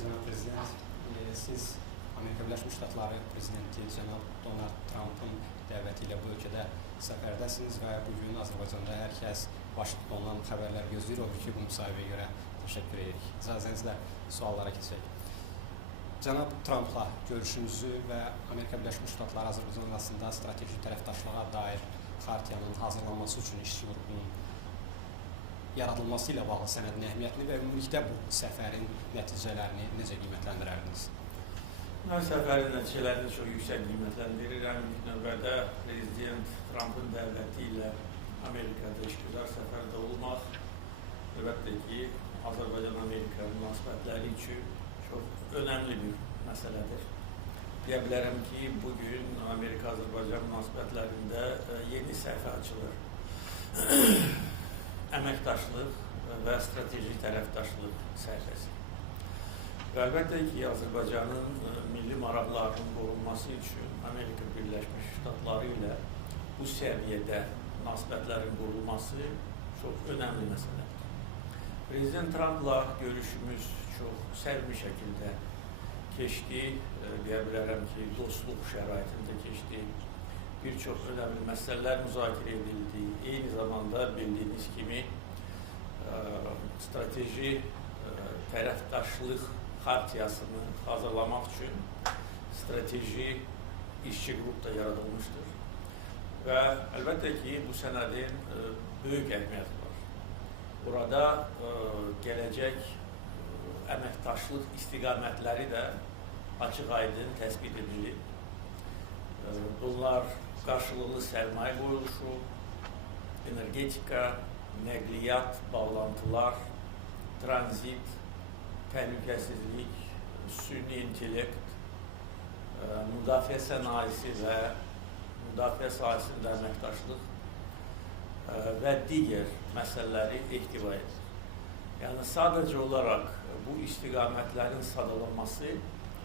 Cənab Prezident. Siz Amerika Birləşmiş Ştatları Prezidenti cənab Donald Trump'ın dəvəti ilə bu ölkədə səfərdəsiniz və bugün Azərbaycanda hər kəs Vaşinqtondan xəbərlər gözləyir. Odur ki, bu müsahibəyə görə təşəkkür edirik. İcazənizlə suallara keçək. Cənab Trump'la görüşünüzü və Amerika Birləşmiş Ştatları Azərbaycan arasında strateji tərəfdaşlığa dair xartiyanın hazırlanması üçün işçi qrupunun yaradılması ilə bağlı sənədin əhəmiyyətini və ümumilikdə bu səfərin nəticələrini necə qiymətləndirərdiniz? Mən səfərin nəticələrini çox yüksək qiymətləndirirəm. İlk növbədə Prezident Trump'ın dəvəti ilə Amerikada işgüzar səfərdə olmaq əlbəttə ki, Azərbaycan-Amerika münasibətləri üçün çox önəmli bir məsələdir. Deyə bilərəm ki, bugün Amerika-Azərbaycan münasibətlərində yeni səhifə açılır. Əməkdaşlıq və strateji tərəfdaşlıq səhifəsi. Və əlbəttə ki, Azərbaycanın milli maraqlarının qorunması üçün Amerika Birləşmiş Ştatları ilə bu səviyyədə münasibətlərin qurulması çox önəmli məsələdir. Prezident Trump'la görüşümüz çox səmimi şəkildə keçdi. Deyə bilərəm ki, dostluq şəraitində keçdi. Bir çox önəmli məsələlər müzakirə edildi. Eyni zamanda bildiyiniz kimi strateji tərəfdaşlıq xartiyasını hazırlamaq üçün strateji işçi qrup da yaradılmışdır. Və əlbəttə ki, bu sənədin böyük əhəmiyyəti var. Burada gələcək əməkdaşlıq istiqamətləri də açıq-aydın təsbit edilir. Bunlar qarşılıqlı sərmayə qoyuluşu, energetika, nəqliyyat, bağlantılar, tranzit, təhlükəsizlik, süni intellekt, müdafiə sənayesi və müdafiə sahəsində əməkdaşlıq və digər məsələləri ehtiva edir. Yəni, sadəcə olaraq bu istiqamətlərin sadalanması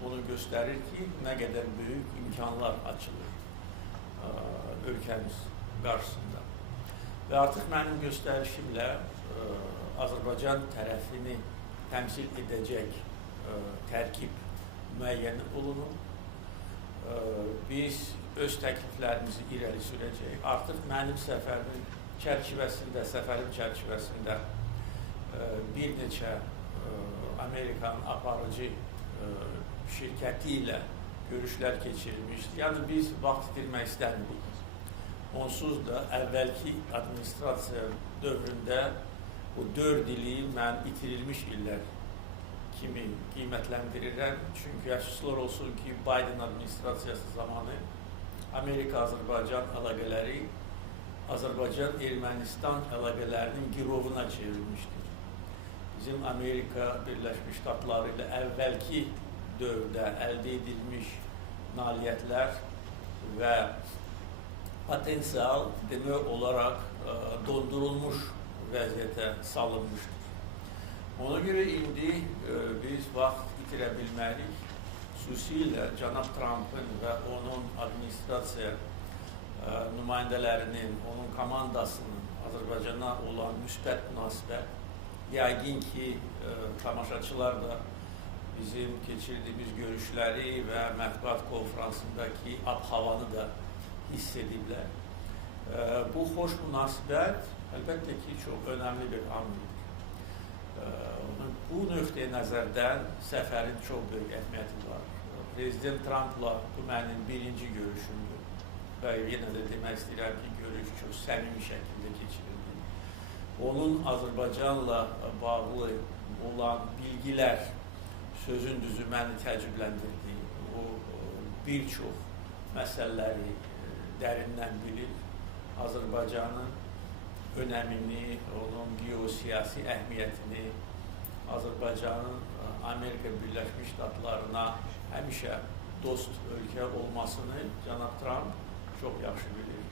onu göstərir ki, nə qədər böyük imkanlar açılır ölkəmiz qarşısında. Və artıq mənim göstərişimlə Azərbaycan tərəfini təmsil edəcək tərkib müəyyən olunub. Biz öz təkliflərimizi irəli sürəcək. Artıq mənim səfərim çərçivəsində bir neçə Amerikanın aparıcı şirkəti ilə görüşlər keçirilmişdir. Yəni, biz vaxt itirmək istəmirik. Onsuz da əvvəlki administrasiya dövründə bu 4 ili mən itirilmiş illər kimi qiymətləndirirəm. Çünki əfsuslar olsun ki, Biden administrasiyası zamanı Amerika-Azərbaycan əlaqələri Azərbaycan-Ermənistan əlaqələrinin girovuna çevrilmişdir. Bizim Amerika Birləşmiş Ştatları ilə əvvəlki dövrdə əldə edilmiş nailiyyətlər və potensial demək olaraq dondurulmuş vəziyyətə salınmışdır. Ona görə indi biz vaxt itirə bilmərik. Xüsusilə cənab Trump'ın və onun administrasiya nümayəndələrinin, onun komandasının Azərbaycana olan müsbət münasibət, yəqin ki, tamaşaçılar da bizim keçirdiyimiz görüşləri və mətbuat konferansındakı ab-havanı da hiss ediblər. Bu xoş münasibət əlbəttə ki, çox önəmli bir andır. Bu nöqteyi nəzərdən səfərin çox böyük əhəmiyyəti var. Prezident Trump'la bu mənim birinci görüşümdür və yenə də demək istəyirəm ki, görüş çox səmimi şəkildə keçirildi. Onun Azərbaycanla bağlı olan bilgilər sözün düzü məni təəccübləndirdi. O, bir çox məsələləri dərindən bilir. Azərbaycanın önəmini, onun geosiyasi əhəmiyyətini, Azərbaycanın Amerika Birləşmiş Ştatlarına həmişə dost ölkə olmasını cənab Trump çox yaxşı bilir.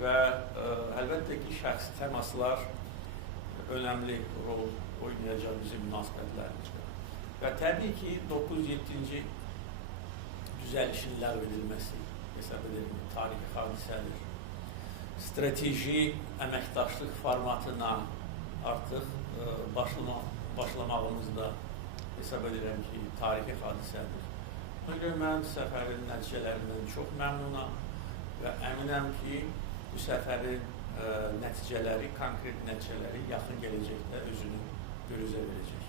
Və əlbəttə ki, şəxsi təmaslar önəmli rol oynayacaq bizim münasibətlərimizdə. Və təbii ki, 9-7-ci düzəlişin ləğv edilməsi hesab edilir, tarixi hadisədir. Strateji əməkdaşlıq formatına artıq başlamağımız da hesab edirəm ki, tarixi hadisədir. Ona görə mən səfərin nəticələrindən çox məmnunam və əminəm ki, bu səfərin nəticələri, konkret nəticələri yaxın gələcəkdə özünü büruzə verəcək.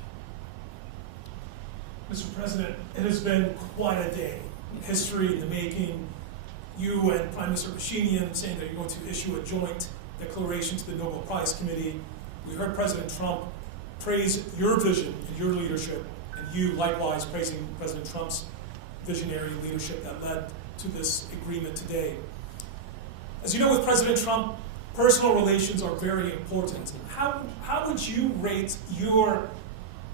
Mr. President, it has been quite a day. History in the making. You and Prime Minister Pashinyan saying that you're going to issue a joint declaration to the Nobel Prize Committee. We heard President Trump praise your vision and your leadership, and you likewise praising President Trump's visionary leadership that led to this agreement today. As you know, with President Trump, personal relations are very important. How would you rate your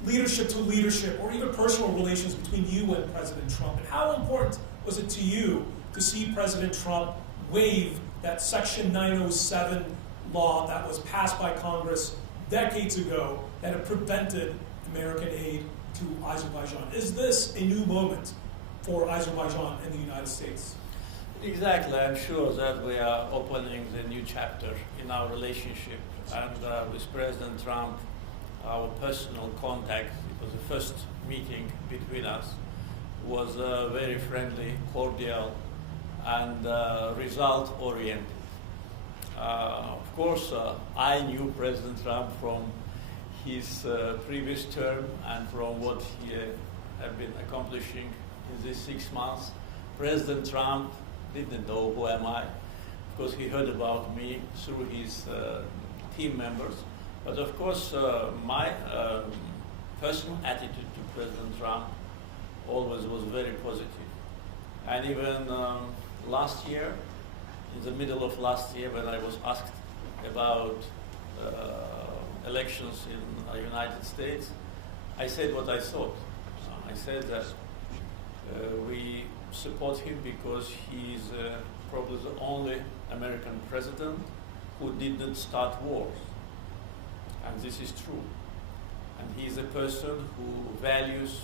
leadership to leadership, or even personal relations between you and President Trump? And how important was it to you to see President Trump waive that Section 907 law that was passed by Congress decades ago that had prevented American aid to Azerbaijan? Is this a new moment for Azerbaijan and the United States? Exactly. I'm sure that we are opening the new chapter in our relationship. And with President Trump, our personal contact, it was the first meeting between us, was very friendly, cordial, and result-oriented. Of course, I knew President Trump from his previous term and from what he had been accomplishing in these 6 months. President Trump didn't know who am I, because he heard about me through his team members. But of course, my personal attitude to President Trump always was very positive. And even last year, in the middle of last year, when I was asked about elections in the United States, I said what I thought. I said that we support him because he is probably the only American president who did not start wars. And this is true. And he is a person who values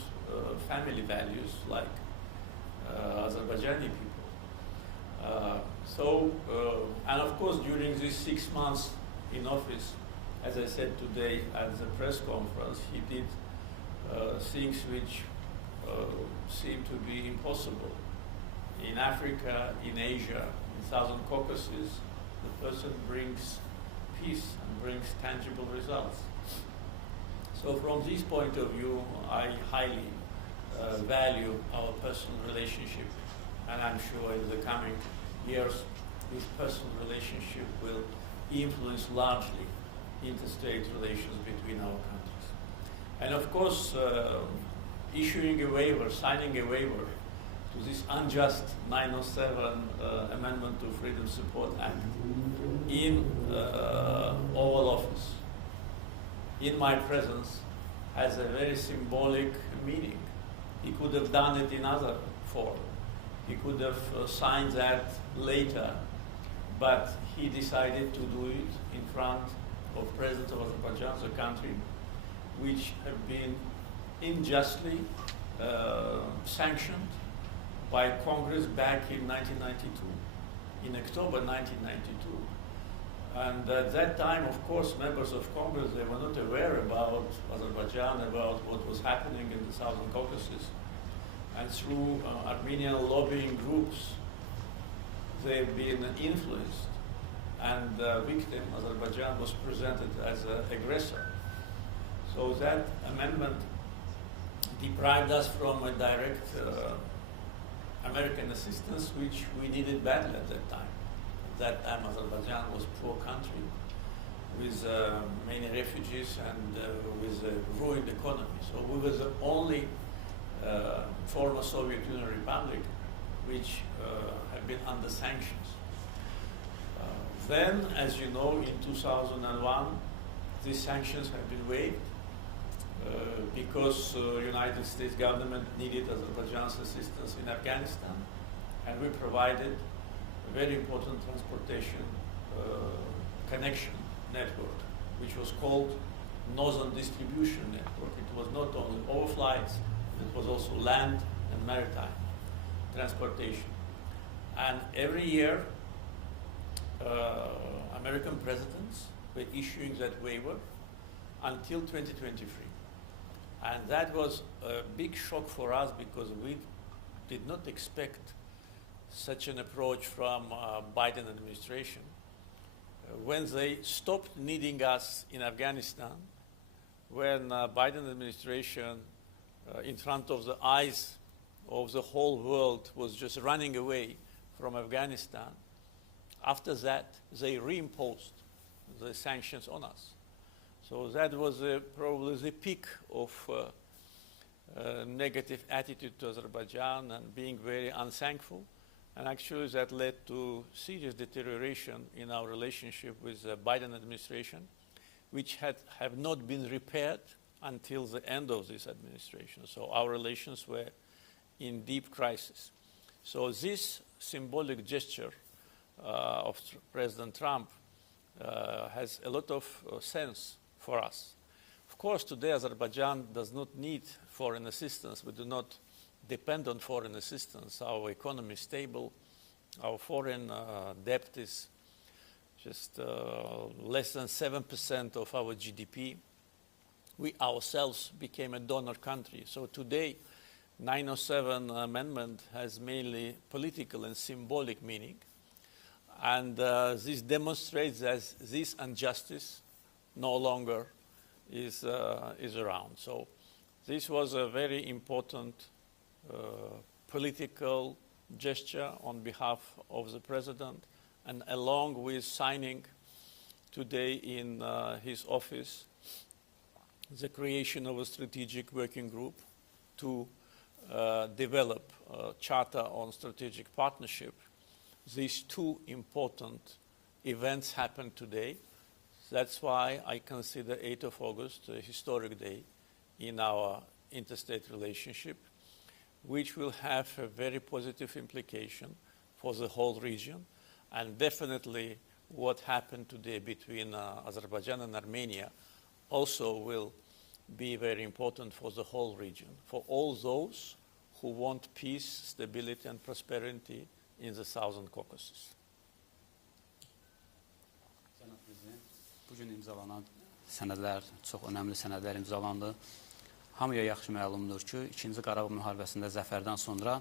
family values like Azerbaijani people. And of course, during these 6 months in office, as I said today at the press conference, he did things which seem to be impossible. In Africa, in Asia, in Southern Caucasus, the person brings peace and brings tangible results. So from this point of view, I highly value our personal relationship, and I'm sure in the coming years, this personal relationship will influence largely interstate relations between our countries. And of course, issuing a waiver, signing a waiver to this unjust 907 Amendment to Freedom Support Act in Oval Office, in my presence, has a very symbolic meaning. He could have done it in other form. He could have signed that later, but he decided to do it in front of President of Azerbaijan, the country which have been unjustly sanctioned by Congress back in 1992, in October 1992. And at that time, of course, members of Congress, they were not aware about Azerbaijan, about what was happening in the Southern Caucasus. And through Armenian lobbying groups, they've been influenced. And the victim, Azerbaijan, was presented as an aggressor. So that amendment deprived us from a direct American assistance, which we needed badly at that time. At that time, Azerbaijan was a poor country with many refugees and with a ruined economy. So we were the only former Soviet Union republic which had been under sanctions. Then, as you know, in 2001, these sanctions have been waived because the United States government needed Azerbaijan's assistance in Afghanistan, and we provided a very important transportation connection network, which was called Northern Distribution Network. It was not only overflights, it was also land and maritime transportation. And every year, American presidents were issuing that waiver until 2023. And that was a big shock for us because we did not expect such an approach from Biden administration. When they stopped needing us in Afghanistan, when Biden administration in front of the eyes of the whole world was just running away from Afghanistan, after that they reimposed the sanctions on us. So that was probably the peak of negative attitude to Azerbaijan and being very unthankful. And actually that led to serious deterioration in our relationship with the Biden administration, which have not been repaired until the end of this administration. So our relations were in deep crisis. So this symbolic gesture of President Trump has a lot of sense for us. Of course, today Azerbaijan does not need foreign assistance. We do not depend on foreign assistance. Our economy is stable. Our foreign debt is just less than 7% of our GDP. We ourselves became a donor country. So today, 907 amendment has mainly political and symbolic meaning. And this demonstrates that this injustice no longer is around. So this was a very important political gesture on behalf of the president, and along with signing today in his office the creation of a strategic working group to develop a charter on strategic partnership. These two important events happened today. That's why I consider 8th of August a historic day in our interstate relationship, which will have a very positive implication for the whole region. And definitely what happened today between Azerbaijan and Armenia also will be very important for the whole region, for all those who want peace, stability, and prosperity in the Southern Caucasus. Cənab Prezident, bugün imzalanan sənədlər, çox önəmli sənədlər imzalandı. Hamıya yaxşı məlumdur ki, 2-ci Qarabağ müharibəsində zəfərdən sonra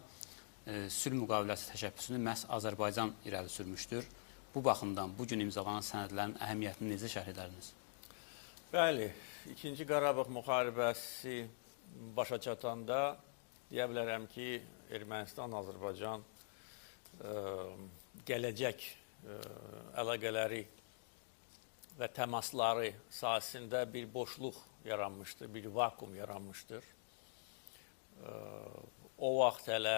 sülh müqaviləsi təşəbbüsünü məhz Azərbaycan irəli sürmüşdür. Bu baxımdan bugün imzalanan sənədlərin əhəmiyyətini necə şərh edərdiniz? Bəli, 2-ci Qarabağ müharibəsi başa çatanda deyə bilərəm ki, Ermənistan, Azərbaycan gələcək əlaqələri və təmasları sahəsində bir boşluq yaranmışdır, bir vakum yaranmışdır. O vaxt hələ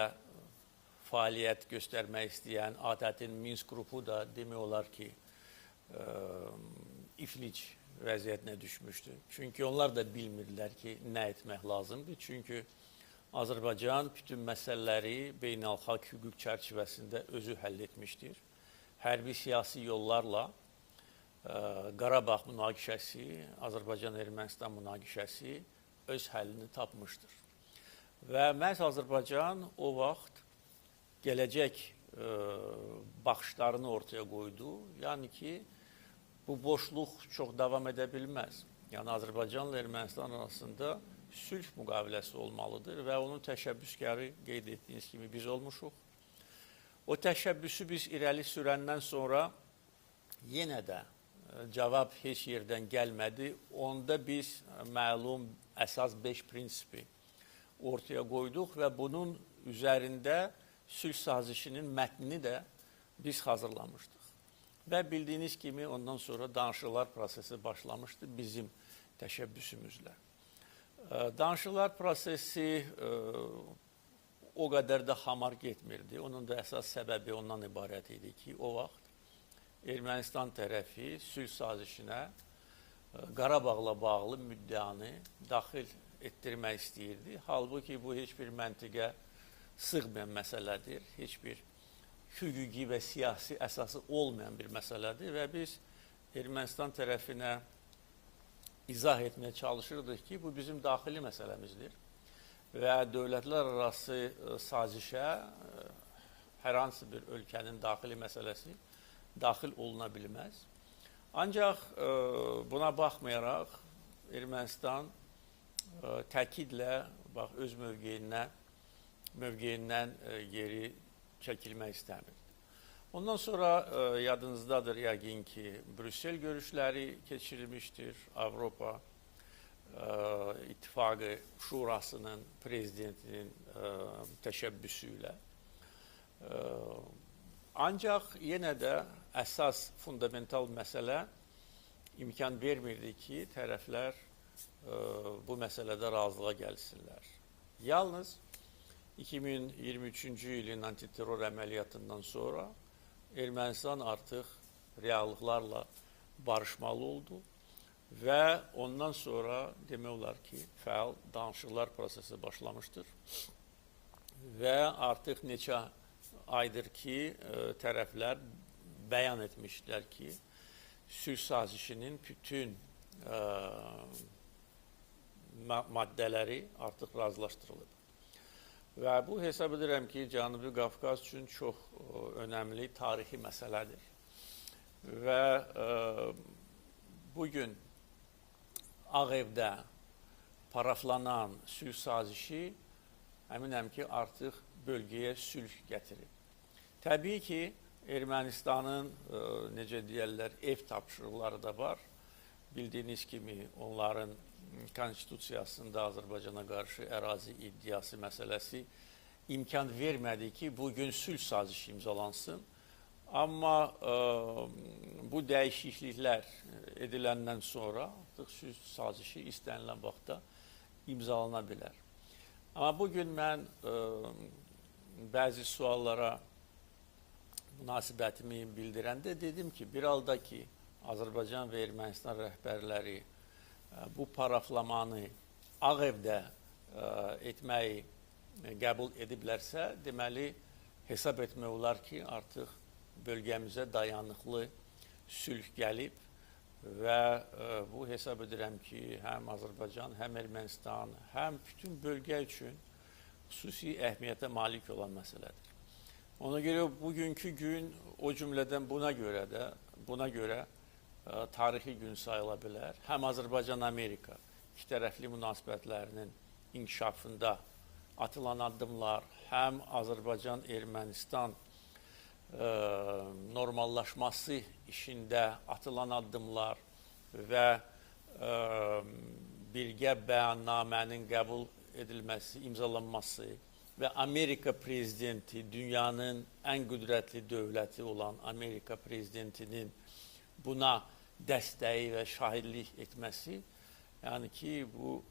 fəaliyyət göstərmək istəyən ATƏT-in Minsk qrupu da demək olar ki, iflic vəziyyətinə düşmüşdür. Çünki onlar da bilmirdilər ki, nə etmək lazımdır. Çünki Azərbaycan bütün məsələləri beynəlxalq hüquq çərçivəsində özü həll etmişdir. Hərbi siyasi yollarla Qarabağ münaqişəsi, Azərbaycan-Ermənistan münaqişəsi öz həllini tapmışdır. Və məhz Azərbaycan o vaxt gələcək baxışlarını ortaya qoydu. Yəni ki, bu boşluq çox davam edə bilməz. Yəni Azərbaycanla Ermənistan arasında sülh müqaviləsi olmalıdır və onun təşəbbüskarı qeyd etdiyiniz kimi biz olmuşuq. O təşəbbüsü biz irəli sürəndən sonra yenə də cavab heç yerdən gəlmədi. Onda biz məlum əsas 5 prinsipi ortaya qoyduq və bunun üzərində sülh sazişinin mətnini də biz hazırlamışdıq. Və bildiyiniz kimi ondan sonra danışıqlar prosesi başlamışdı bizim təşəbbüsümüzlə. Danışıqlar prosesi o qədər də hamar getmirdi. Onun da əsas səbəbi ondan ibarət idi ki, o vaxt Ermənistan tərəfi sülh sazişinə Qarabağla bağlı müddəanı daxil etdirmək istəyirdi. Halbuki bu heç bir məntiqə sığmayan məsələdir, heç bir hüquqi və siyasi əsası olmayan bir məsələdir və biz Ermənistan tərəfinə izah etməyə çalışırdıq ki, bu bizim daxili məsələmizdir və dövlətlər arası sazişə hər hansı bir ölkənin daxili məsələsi daxil oluna bilməz. Ancaq buna baxmayaraq Ermənistan təkidlə bax, öz mövqeyindən geri çəkilmək istəmir. Ondan sonra yadınızdadır yəqin ki, Brüssel görüşləri keçirilmişdir. Avropa İttifaqı Şurasının prezidentinin təşəbbüsü ilə. Ancaq yenə də əsas fundamental məsələ imkan vermirdi ki, tərəflər bu məsələdə razılığa gəlsinlər. Yalnız 2023-cü ilin antiterror əməliyyatından sonra Ermənistan artıq reallıqlarla barışmalı oldu və ondan sonra demək olar ki, fəal danışıqlar prosesi başlamışdır və artıq neçə aydır ki, tərəflər bəyan etmişlər ki, sülh sazişinin bütün maddələri artıq razılaşdırılıb. Və bu hesab edirəm ki, Cənubi Qafqaz üçün çox önəmli tarixi məsələdir. Və bugün Ağ Evdə paraflanan sülh sazişi əminəm ki, artıq bölgəyə sülh gətirir. Təbii ki, Ermənistanın, necə deyərlər, ev tapşırıqları da var. Bildiyiniz kimi, onların konstitusiyasında Azərbaycana qarşı ərazi iddiası məsələsi imkan vermədi ki, bugün sülh sazişi imzalansın. Amma bu dəyişikliklər ediləndən sonra artıq sülh sazişi istənilən vaxtda imzalana bilər. Amma bugün mən bəzi suallara münasibətimi bildirəndə dedim ki, bir halda ki, Azərbaycan və Ermənistan rəhbərləri bu paraflamanı Ağ Evdə etməyi qəbul ediblərsə, deməli, hesab etmək olar ki, artıq bölgəmizə dayanıqlı sülh gəlib və bu hesab edirəm ki, həm Azərbaycan, həm Ermənistan, həm bütün bölgə üçün xüsusi əhmiyyətə malik olan məsələdir. Ona görə bugünkü gün o cümlədən buna görə tarixi gün sayıla bilər. Həm Azərbaycan-Amerika iki tərəfli münasibətlərinin inkişafında atılan addımlar, həm Azərbaycan-Ermənistan normallaşması işində atılan addımlar və birgə bəyannamənin qəbul edilməsi, imzalanması və Amerika prezidenti, dünyanın ən qüdrətli dövləti olan Amerika prezidentinin buna dəstəyi və şahidlik etməsi, yəni ki, bu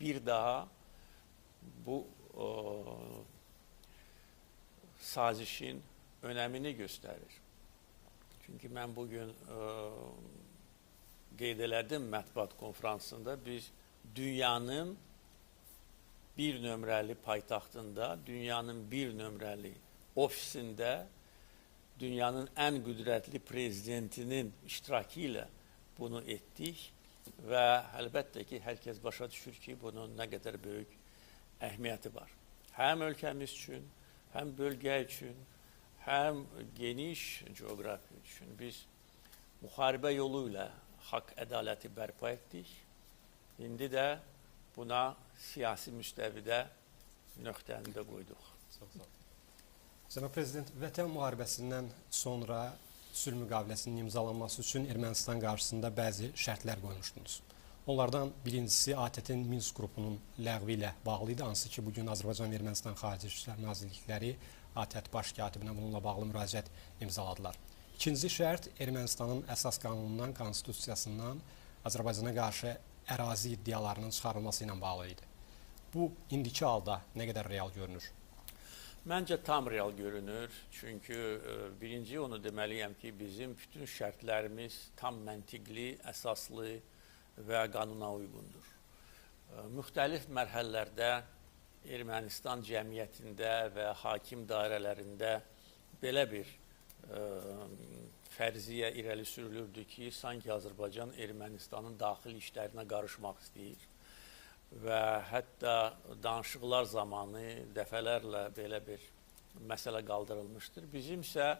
bir daha bu sazişin önəmini göstərir. Çünki mən bugün qeyd elədim mətbuat konferansında, biz dünyanın bir nömrəli paytaxtında, dünyanın bir nömrəli ofisində, dünyanın ən qüdrətli prezidentinin iştirakı ilə bunu etdik və əlbəttə ki, hər kəs başa düşür ki, bunun nə qədər böyük əhmiyyəti var. Həm ölkəmiz üçün, həm bölgə üçün, həm geniş coğrafiya üçün biz müharibə yolu ilə haqq ədaləti bərpa etdik. İndi də buna siyasi müstəvidə nöqtəni də qoyduq. Cənab Prezident, Vətən müharibəsindən sonra sülh müqaviləsinin imzalanması üçün Ermənistan qarşısında bəzi şərtlər qoymuşdunuz. Onlardan birincisi ATƏT-in Minsk qrupunun ləğvi ilə bağlı idi, hansı ki, bugün Azərbaycan və Ermənistan Xarici İşlər Nazirlikləri ATƏT baş katibinə bununla bağlı müraciət imzaladılar. İkinci şərt Ermənistanın əsas qanunundan, konstitusiyasından Azərbaycana qarşı ərazi iddialarının çıxarılması ilə bağlı idi. Bu, indiki halda nə qədər real görünür? Məncə tam real görünür. Çünki birinci onu deməliyəm ki, bizim bütün şərtlərimiz tam məntiqli, əsaslı və qanuna uyğundur. Müxtəlif mərhələlərdə Ermənistan cəmiyyətində və hakim dairələrində belə bir fərziyyə irəli sürülürdü ki, sanki Azərbaycan Ermənistanın daxili işlərinə qarışmaq istəyir və hətta danışıqlar zamanı dəfələrlə belə bir məsələ qaldırılmışdır. Bizim isə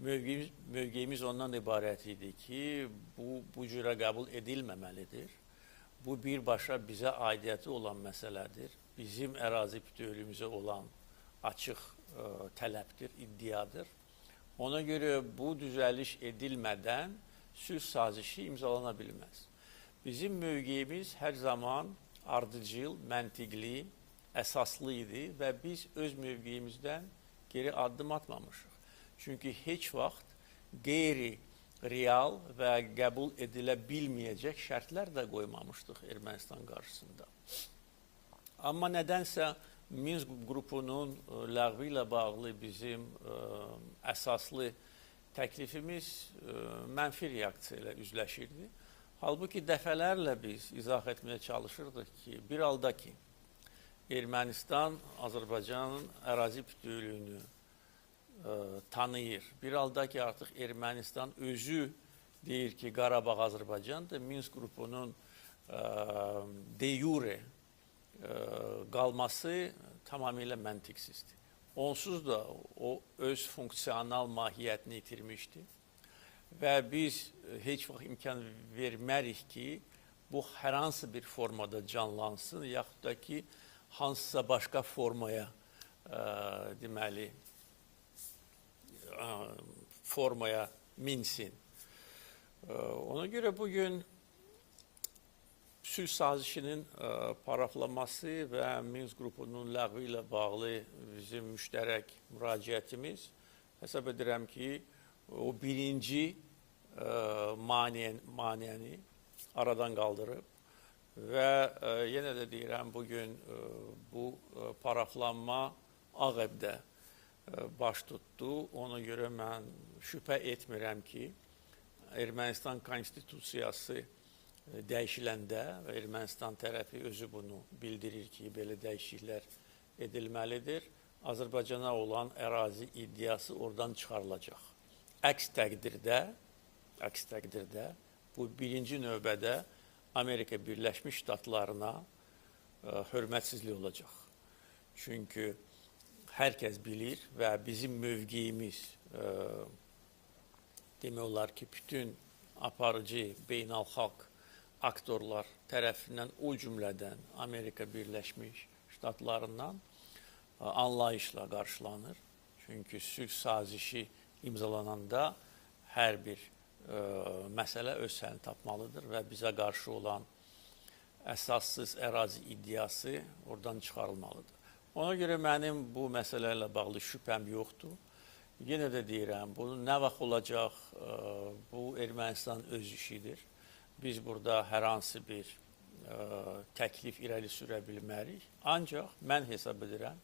mövqeyimiz ondan ibarət idi ki, bu cürə qəbul edilməməlidir. bu birbaşa bizə aidiyyəti olan məsələdir. Bizim ərazi bütövlüyümüzə olan açıq tələbdir, iddiadır. Ona görə bu düzəliş edilmədən sülh sazişi imzalana bilməz. Bizim mövqeyimiz hər zaman ardıcıl, məntiqli, əsaslı idi və biz öz mövqeyimizdən geri addım atmamışıq. Çünki heç vaxt qeyri-real və qəbul edilə bilməyəcək şərtlər də qoymamışdıq Ermənistan qarşısında. Amma nədənsə Minsk qrupunun ləğvi ilə bağlı bizim əsaslı təklifimiz mənfi reaksiya ilə üzləşirdi. Halbuki dəfələrlə biz izah etməyə çalışırdıq ki, bir halda ki, Ermənistan Azərbaycanın ərazi bütövlüyünü tanıyır. Bir halda ki, artıq Ermənistan özü deyir ki, Qarabağ Azərbaycandır. Minsk qrupunun de jure qalması tamamilə məntiqsizdir. Onsuz da o öz funksional mahiyyətini itirmişdi və biz heç vaxt imkan vermərik ki, bu hər hansı bir formada canlansın, yaxud da ki, hansısa başqa formaya deməli formaya minsin. Ona görə bugün sülh sazişinin paraflaması və Minsk qrupunun ləğvi ilə bağlı bizim müştərək müraciətimiz hesab edirəm ki, o birinci maniyəni aradan qaldırıb və yenə də deyirəm, bugün bu paraflanma Ağəbdə baş tutdu. Ona görə mən şübhə etmirəm ki, Ermənistan konstitusiyası dəyişiləndə və Ermənistan tərəfi özü bunu bildirir ki, belə dəyişikliklər edilməlidir. Azərbaycana olan ərazi iddiası oradan çıxarılacaq. Əks təqdirdə bu birinci növbədə Amerika Birləşmiş Ştatlarına hörmətsizlik olacaq. Çünki hər kəs bilir və bizim mövqeyimiz demək olar ki, bütün aparıcı beynəlxalq aktorlar tərəfindən, o cümlədən Amerika Birləşmiş Ştatlarından anlayışla qarşılanır. Çünki sülh sazişi imzalananda hər bir məsələ öz səni tapmalıdır və bizə qarşı olan əsassız ərazi iddiası oradan çıxarılmalıdır. Ona görə mənim bu məsələ ilə bağlı şübhəm yoxdur. Yenə də deyirəm, bunun nə vaxt olacaq, bu Ermənistan öz işidir. Biz burada hər hansı bir təklif irəli sürə bilmərik. Ancaq mən hesab edirəm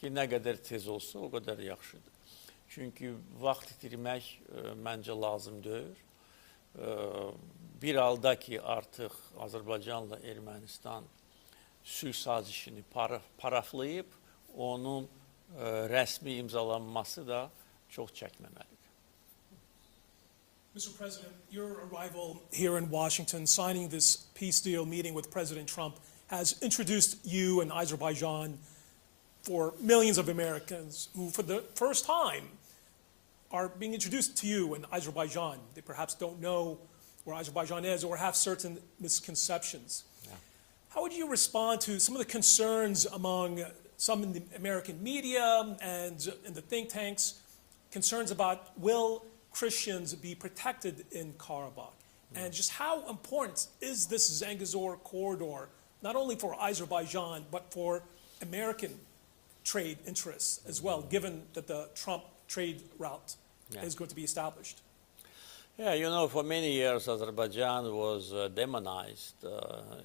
ki, nə qədər tez olsa, o qədər yaxşıdır. Çünki vaxt itirmək məncə lazım deyil. Bir halda ki, artıq Azərbaycanla Ermənistan sülh sazişini paraflayıb, onun rəsmi imzalanması da çox çəkməməlidir. Mr. President, your arrival here in Washington, signing this peace deal, meeting with President Trump, has introduced you and Azerbaijan for millions of Americans who, for the first time, are being introduced to you in Azerbaijan. They perhaps don't know where Azerbaijan is or have certain misconceptions. Yeah. How would you respond to some of the concerns among some in the American media and in the think tanks, concerns about will Christians be protected in Karabakh? Yeah. And just how important is this Zangezur corridor, not only for Azerbaijan, but for American trade interests as well, given that the Trump trade route is going to be established? Yeah, you know, for many years Azerbaijan was demonized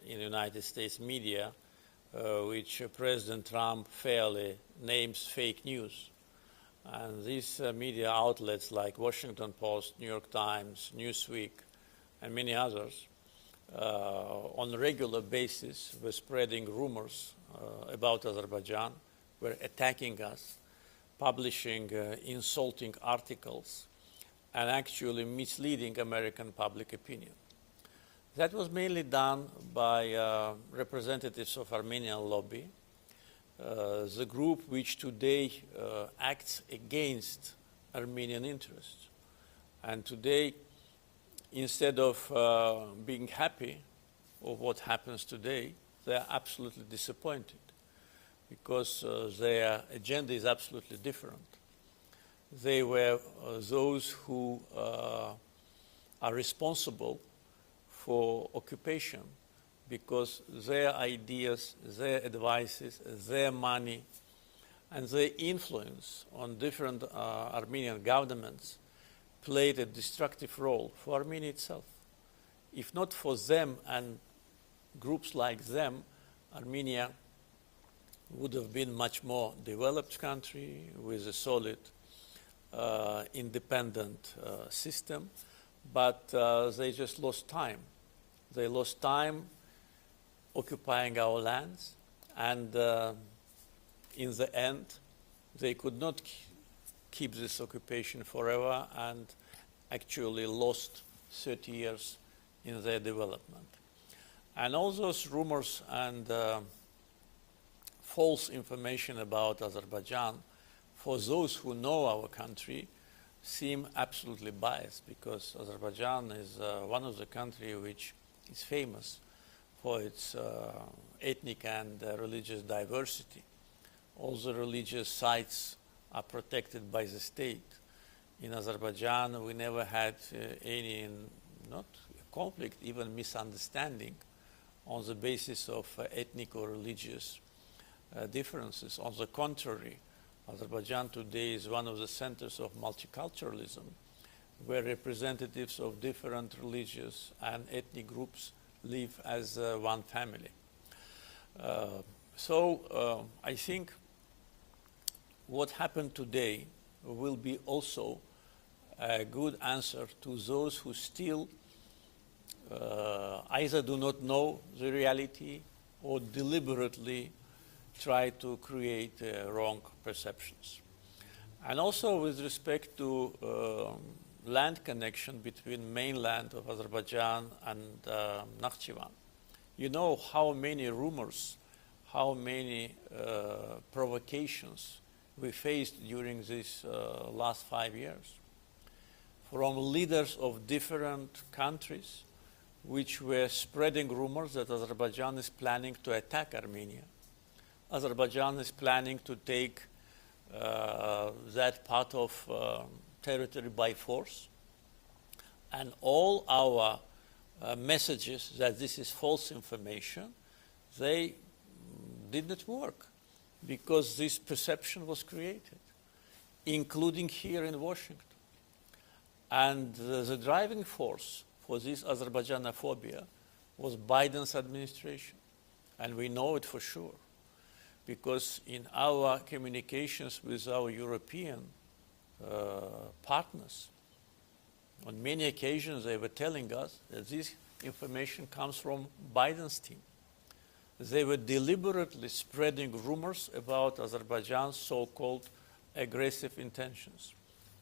in the United States media, which President Trump fairly names fake news. And these media outlets like Washington Post, New York Times, Newsweek, and many others on a regular basis were spreading rumors about Azerbaijan, were attacking us, publishing insulting articles, and actually misleading American public opinion. That was mainly done by representatives of Armenian lobby, the group which today acts against Armenian interests. And today, instead of being happy of what happens today, they are absolutely disappointed because their agenda is absolutely different. They were those who are responsible for occupation because their ideas, their advices, their money, and their influence on different Armenian governments played a destructive role for Armenia itself. If not for them and groups like them, Armenia would have been much more developed country with a solid independent system, but they just lost time. They lost time occupying our lands, and in the end, they could not keep this occupation forever and actually lost 30 years in their development. And all those rumors and false information about Azerbaijan, for those who know our country, seem absolutely biased because Azerbaijan is one of the countries which is famous for its ethnic and religious diversity. All the religious sites are protected by the state. In Azerbaijan, we never had any, not conflict, even misunderstanding on the basis of ethnic or religious differences. On the contrary, Azerbaijan today is one of the centers of multiculturalism, where representatives of different religious and ethnic groups live as one family. So I think what happened today will be also a good answer to those who still either do not know the reality or deliberately try to create wrong perceptions. And also with respect to land connection between mainland of Azerbaijan and Nakhchivan. You know how many rumors, how many provocations we faced during these last 5 years from leaders of different countries which were spreading rumors that Azerbaijan is planning to attack Armenia. Azerbaijan is planning to take that part of territory by force. And all our messages that this is false information, they did not work because this perception was created, including here in Washington. And the driving force for this Azerbaijanophobia was Biden's administration. And we know it for sure, because in our communications with our European partners, on many occasions they were telling us that this information comes from Biden's team. They were deliberately spreading rumors about Azerbaijan's so-called aggressive intentions.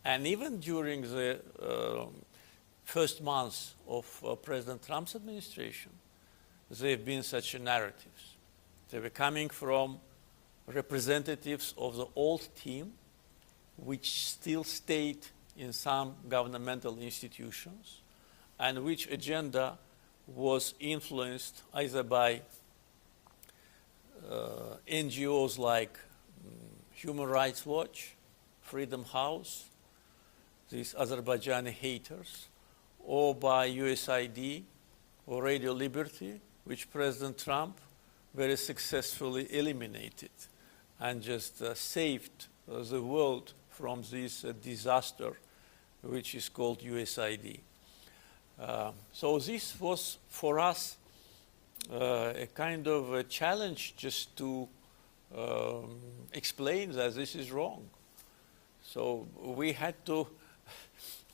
And even during the first months of President Trump's administration, there have been such narratives. They were coming from representatives of the old team, which still stayed in some governmental institutions, and which agenda was influenced either by NGOs like Human Rights Watch, Freedom House, these Azerbaijani haters, or by USAID or Radio Liberty, which President Trump very successfully eliminated and just saved the world from this disaster, which is called USAID. So this was for us a kind of a challenge just to explain that this is wrong. So we had to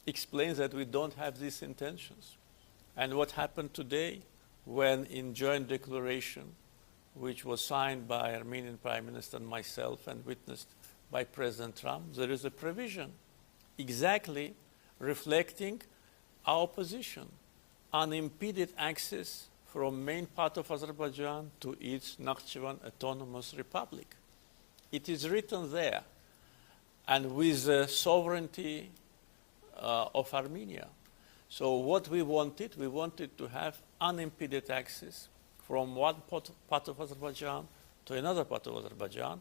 explain that we don't have these intentions. And what happened today when in joint declaration, which was signed by Armenian Prime Minister and myself and witnessed by President Trump, there is a provision exactly reflecting our position: unimpeded access from main part of Azerbaijan to its Nakhchivan Autonomous Republic. It is written there, and with the sovereignty of Armenia. So what we wanted to have unimpeded access from one part of Azerbaijan to another part of Azerbaijan.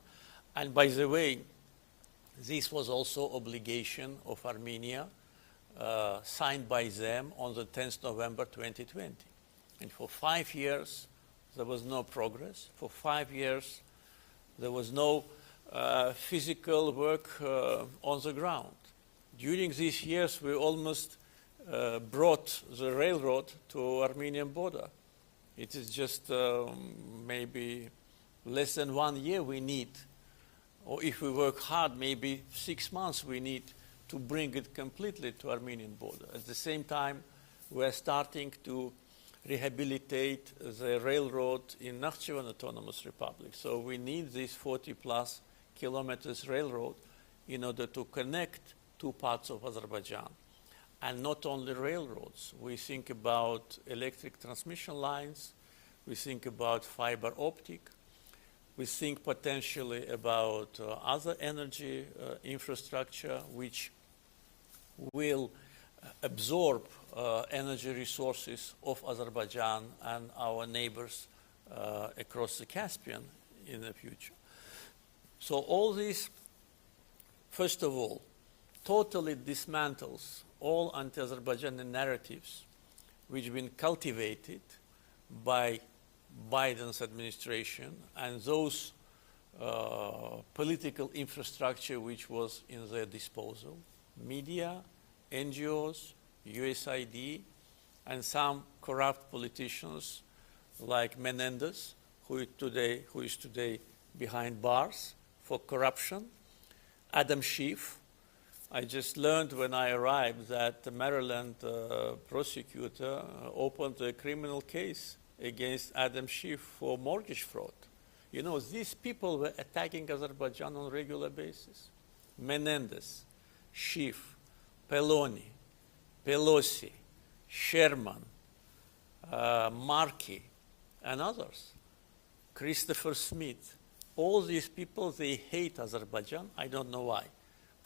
And by the way, this was also obligation of Armenia signed by them on the 10th November 2020. And for 5 years, there was no progress. For 5 years, there was no physical work on the ground. During these years, we almost brought the railroad to Armenian border. It is just maybe less than 1 year we need, or if we work hard, maybe 6 months we need to bring it completely to Armenian border. At the same time, we're starting to rehabilitate the railroad in Nakhchivan Autonomous Republic. So we need this 40+ kilometers railroad in order to connect two parts of Azerbaijan. And not only railroads. We think about electric transmission lines. We think about fiber optic. We think potentially about other energy infrastructure which will absorb energy resources of Azerbaijan and our neighbors across the Caspian in the future. So all this, first of all, totally dismantles all anti-Azerbaijani narratives which have been cultivated by Biden's administration and those political infrastructure which was in their disposal, media, NGOs, USAID, and some corrupt politicians like Menendez, who is today behind bars for corruption, Adam Schiff. I just learned when I arrived that the Maryland prosecutor opened a criminal case against Adam Schiff for mortgage fraud. You know, these people were attacking Azerbaijan on a regular basis. Menendez, Schiff, Peloni, Pelosi, Sherman, Markey, and others. Christopher Smith. All these people, they hate Azerbaijan. I don't know why.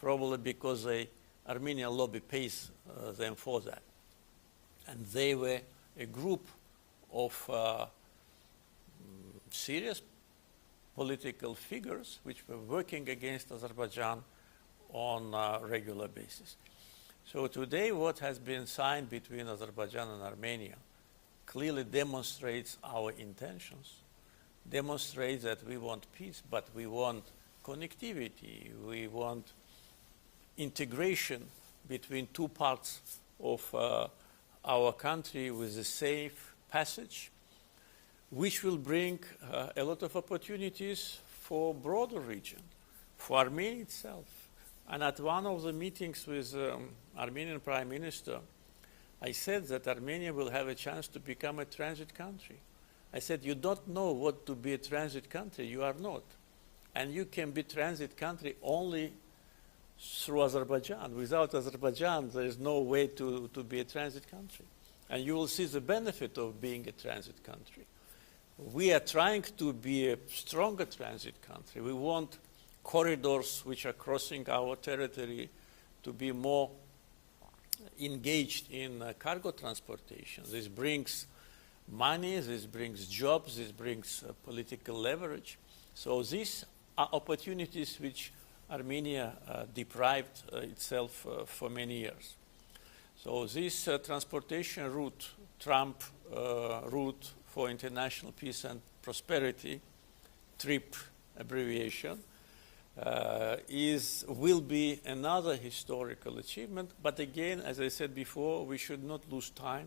Probably because the Armenian lobby pays them for that. And they were a group of serious political figures which were working against Azerbaijan on a regular basis. So today what has been signed between Azerbaijan and Armenia clearly demonstrates our intentions, demonstrates that we want peace, but we want connectivity, we want integration between two parts of our country with a safe passage, which will bring a lot of opportunities for broader region, for Armenia itself. And at one of the meetings with Armenian Prime Minister, I said that Armenia will have a chance to become a transit country. I said, you don't know what to be a transit country, you are not. And you can be transit country only through Azerbaijan. Without Azerbaijan, there is no way to be a transit country. And you will see the benefit of being a transit country. We are trying to be a stronger transit country. We want corridors which are crossing our territory to be more engaged in cargo transportation. This brings money, this brings jobs, this brings political leverage. So these are opportunities which Armenia deprived itself for many years. So this transportation route, Trump route for international peace and prosperity, TRIP abbreviation, will be another historical achievement. But again, as I said before, we should not lose time.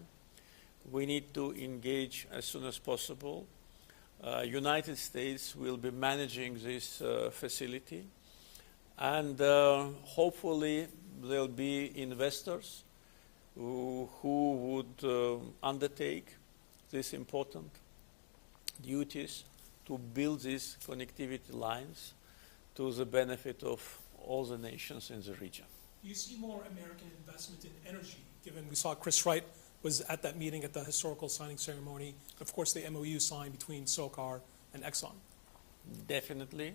We need to engage as soon as possible. United States will be managing this facility. And hopefully there'll be investors who would undertake these important duties to build these connectivity lines to the benefit of all the nations in the region. Do you see more American investment in energy, given we saw Chris Wright was at that meeting at the historical signing ceremony, of course the MOU signed between SOCAR and Exxon? Definitely.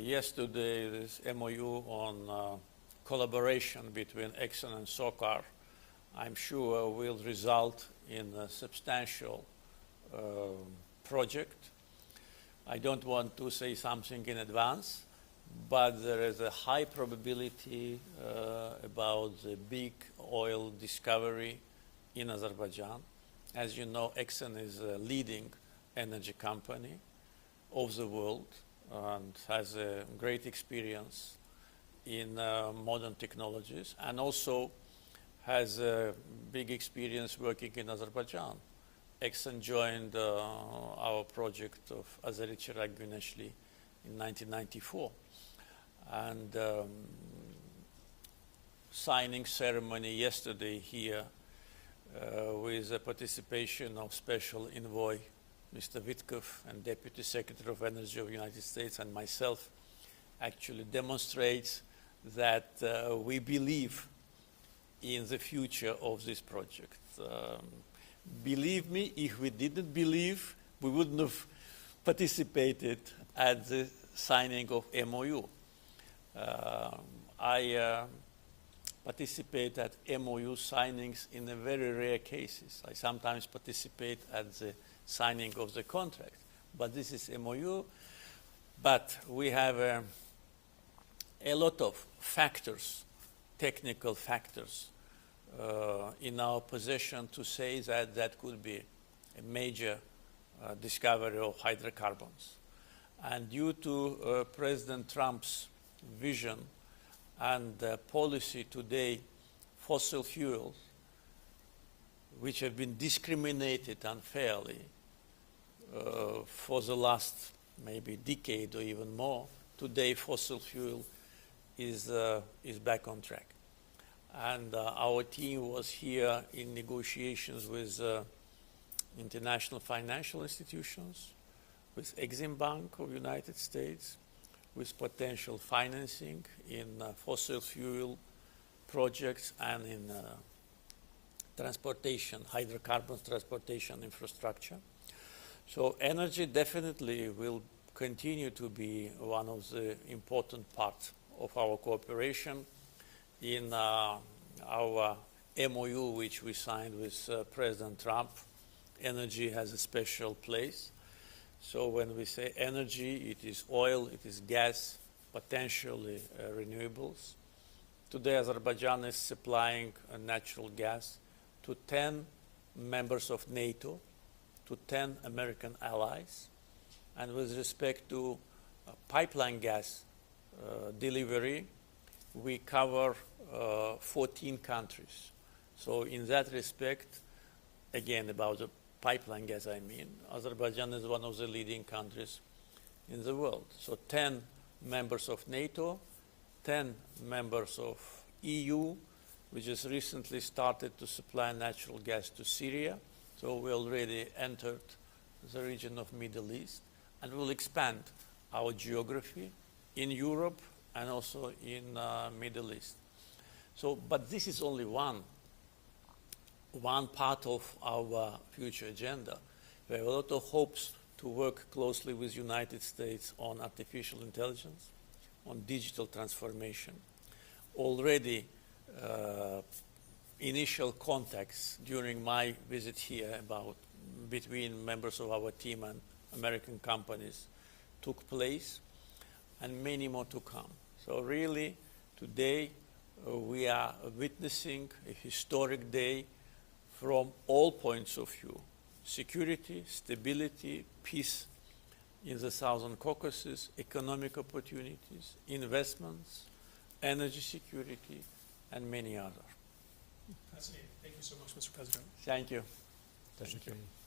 Yesterday, this MOU on collaboration between Exxon and SOCAR, I'm sure will result in a substantial project. I don't want to say something in advance, but there is a high probability about the big oil discovery in Azerbaijan. As you know, Exxon is a leading energy company of the world and has a great experience in modern technologies, and also has a big experience working in Azerbaijan. Exxon joined our project of Azeri Chirag Güneşli in 1994. And signing ceremony yesterday here with the participation of Special Envoy Mr. Witkoff and Deputy Secretary of Energy of the United States and myself actually demonstrates that we believe in the future of this project. Believe me, if we didn't believe, we wouldn't have participated at the signing of MOU. I participate at MOU signings in a very rare cases. I sometimes participate at the signing of the contract, but this is MOU. But we have a lot of factors, technical factors, in our possession to say that that could be a major discovery of hydrocarbons. And due to President Trump's vision and policy today, fossil fuels, which have been discriminated unfairly for the last maybe decade or even more, today fossil fuel is back on track. And our team was here in negotiations with international financial institutions, with Exim Bank of the United States, with potential financing in fossil fuel projects and in transportation, hydrocarbons transportation infrastructure. So energy definitely will continue to be one of the important parts of our cooperation. In our MOU, which we signed with President Trump, energy has a special place. So when we say energy, it is oil, it is gas, potentially renewables. Today, Azerbaijan is supplying natural gas to 10 members of NATO, to 10 American allies. And with respect to pipeline gas delivery, we cover 14 countries. So in that respect, again, about the pipeline gas, I mean, Azerbaijan is one of the leading countries in the world. So 10 members of NATO, 10 members of EU, we just recently started to supply natural gas to Syria. So we already entered the region of Middle East, and we'll expand our geography in Europe and also in Middle East. So, but this is only one part of our future agenda. We have a lot of hopes to work closely with the United States on artificial intelligence, on digital transformation. Already initial contacts during my visit here between members of our team and American companies took place, and many more to come. So really, today we are witnessing a historic day from all points of view: security, stability, peace in the Southern Caucasus, economic opportunities, investments, energy security, and many others. Fascinating. Thank you so much, Mr. President. Thank you. Teşekkür ederim.